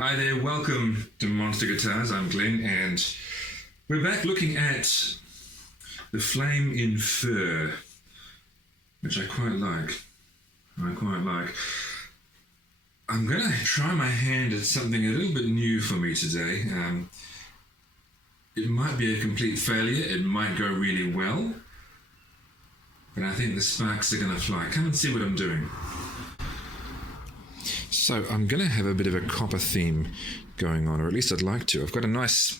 Hi there, welcome to Monster Guitars. I'm Glenn, and we're back looking at the Flame in Fur, which I quite like. I'm going to try my hand at something a little bit new for me today. It might be a complete failure, it might go really well, but I think the sparks are going to fly. Come and see what I'm doing. So I'm going to have a bit of a copper theme going on, or at least I'd like to. I've got a nice,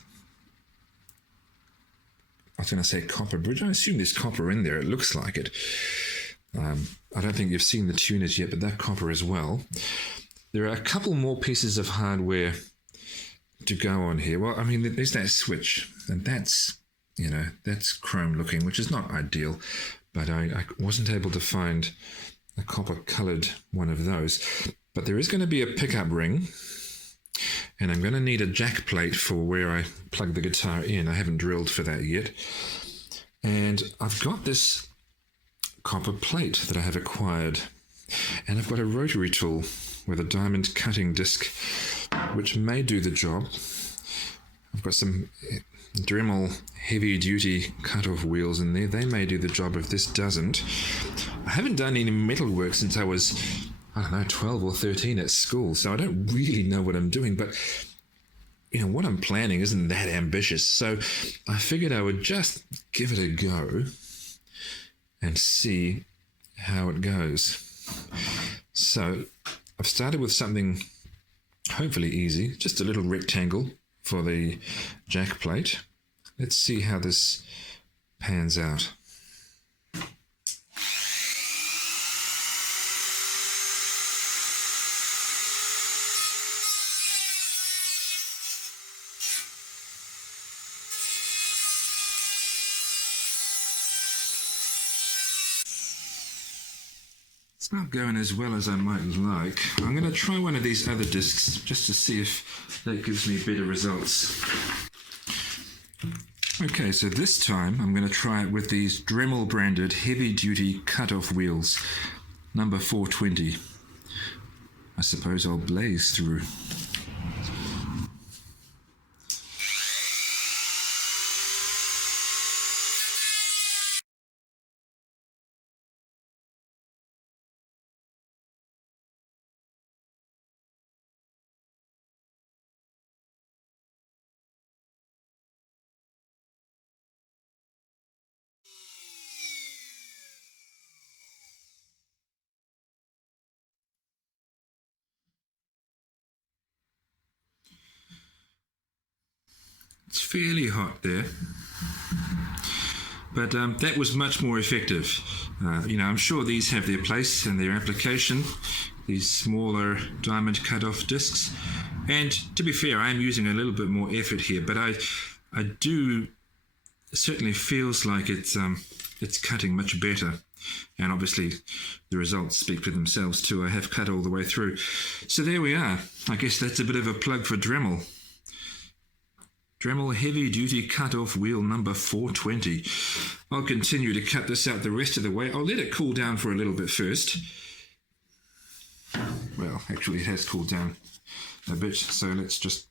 I was going to say copper bridge. I assume there's copper in there. It looks like it. I don't think you've seen the tuners yet, but that copper as well. There are a couple more pieces of hardware to go on here. Well, I mean, there's that switch, and that's chrome looking, which is not ideal, but I wasn't able to find a copper colored one of those. But there is going to be a pickup ring, and I'm going to need a jack plate for where I plug the guitar in. I haven't drilled for that yet. And I've got this copper plate that I have acquired, and I've got a rotary tool with a diamond cutting disc, which may do the job. I've got some Dremel heavy-duty cut-off wheels in there. They may do the job if this doesn't. I haven't done any metal work since I was, 12 or 13 at school, so I don't really know what I'm doing, but what I'm planning isn't that ambitious, so I figured I would just give it a go and see how it goes. So I've started with something hopefully easy, just a little rectangle for the jack plate. Let's see how this pans out. It's not going as well as I might like. I'm going to try one of these other discs just to see if that gives me better results. Okay, so this time I'm going to try it with these Dremel branded heavy duty cut-off wheels, number 420. I suppose I'll blaze through. It's fairly hot there, but that was much more effective. I'm sure these have their place and their application, these smaller diamond cut-off discs. And to be fair, I am using a little bit more effort here, but I do, it certainly feels like it's cutting much better. And obviously the results speak for themselves too. I have cut all the way through. So there we are. I guess that's a bit of a plug for Dremel. Dremel heavy duty cut-off wheel number 420. I'll continue to cut this out the rest of the way. I'll let it cool down for a little bit first. Well, actually it has cooled down a bit, so let's just...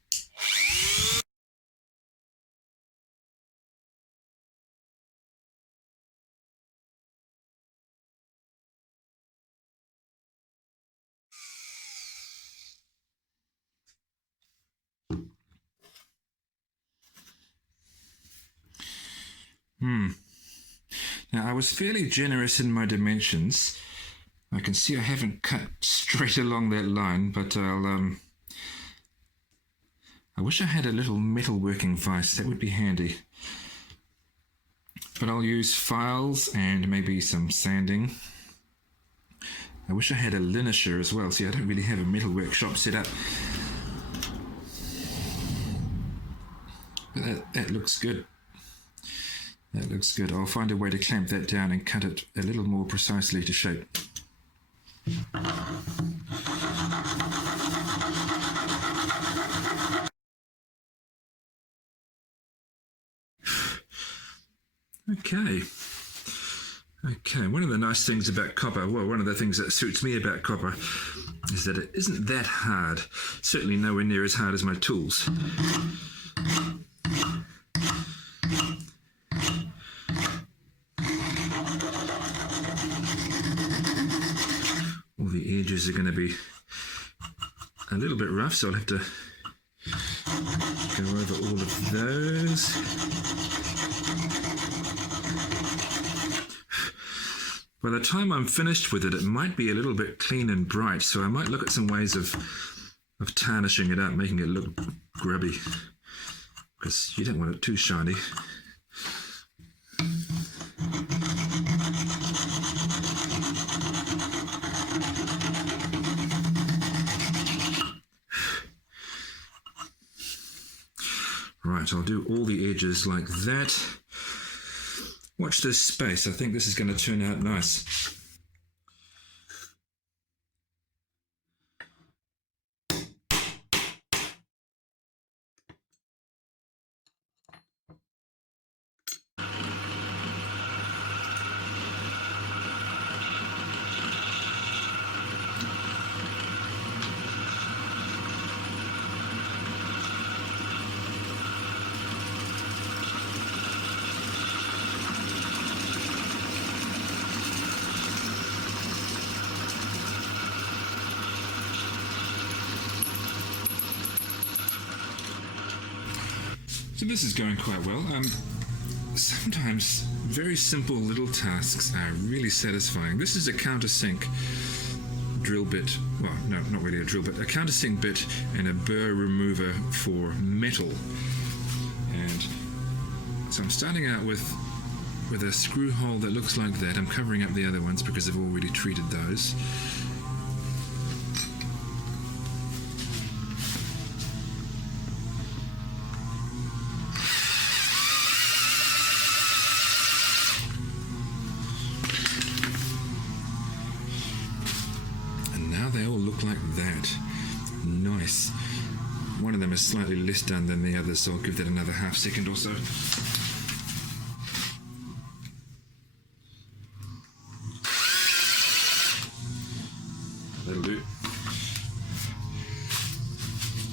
Now, I was fairly generous in my dimensions. I can see I haven't cut straight along that line, but I wish I had a little metalworking vise. That would be handy. But I'll use files and maybe some sanding. I wish I had a linisher as well. See, I don't really have a metalwork shop set up. But that looks good. That looks good. I'll find a way to clamp that down and cut it a little more precisely to shape. Okay. Okay, one of the nice things about copper, well, one of the things that suits me about copper is that it isn't that hard. Certainly nowhere near as hard as my tools. All the edges are going to be a little bit rough, so I'll have to go over all of those. By the time I'm finished with it, it might be a little bit clean and bright, so I might look at some ways of tarnishing it up, making it look grubby, because you don't want it too shiny. Right, I'll do all the edges like that. Watch this space. I think this is going to turn out nice. So this is going quite well. Sometimes very simple little tasks are really satisfying. This is a countersink drill bit. Well, no, not really a drill bit. A countersink bit and a burr remover for metal. And so I'm starting out with a screw hole that looks like that. I'm covering up the other ones because I've already treated those. They all look like that. Nice. One of them is slightly less done than the others, so I'll give that another half second or so. That'll do.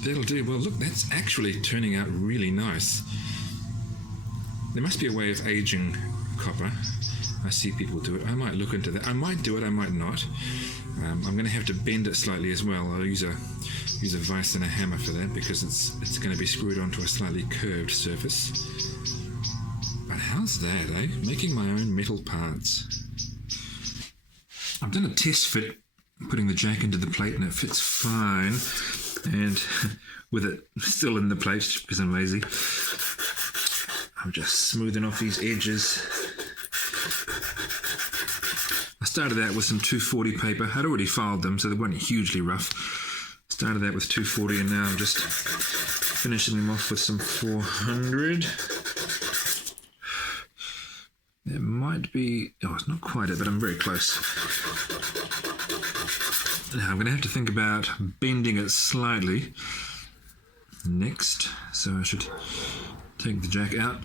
That'll do. Well, look, that's actually turning out really nice. There must be a way of aging copper. I see people do it. I might look into that. I might do it, I might not. I'm going to have to bend it slightly as well. I'll use a vise and a hammer for that because it's going to be screwed onto a slightly curved surface. But how's that, eh? Making my own metal parts. I've done a test fit, putting the jack into the plate, and it fits fine. And with it still in the plate because I'm lazy, I'm just smoothing off these edges. I started out with some 240 paper. I'd already filed them, so they weren't hugely rough. Started out with 240, and now I'm just finishing them off with some 400. There might be... oh, it's not quite it, but I'm very close. Now I'm going to have to think about bending it slightly next. So I should take the jack out.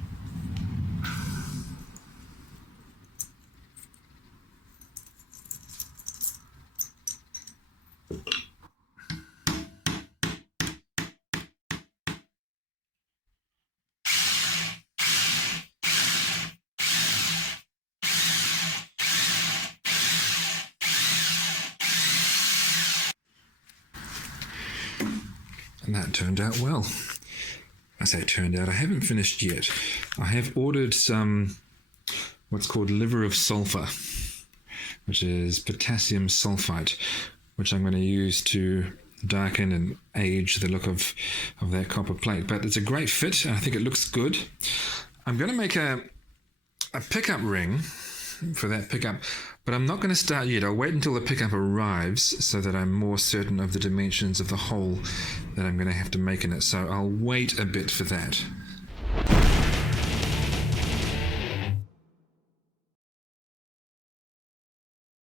And that turned out well. I say it turned out, I haven't finished yet. I have ordered some what's called liver of sulfur, which is potassium sulfite, which I'm going to use to darken and age the look of that copper plate. But it's a great fit, and I think it looks good. I'm going to make a pickup ring for that pickup, but I'm not going to start yet. I'll wait until the pickup arrives so that I'm more certain of the dimensions of the hole that I'm going to have to make in it. So I'll wait a bit for that.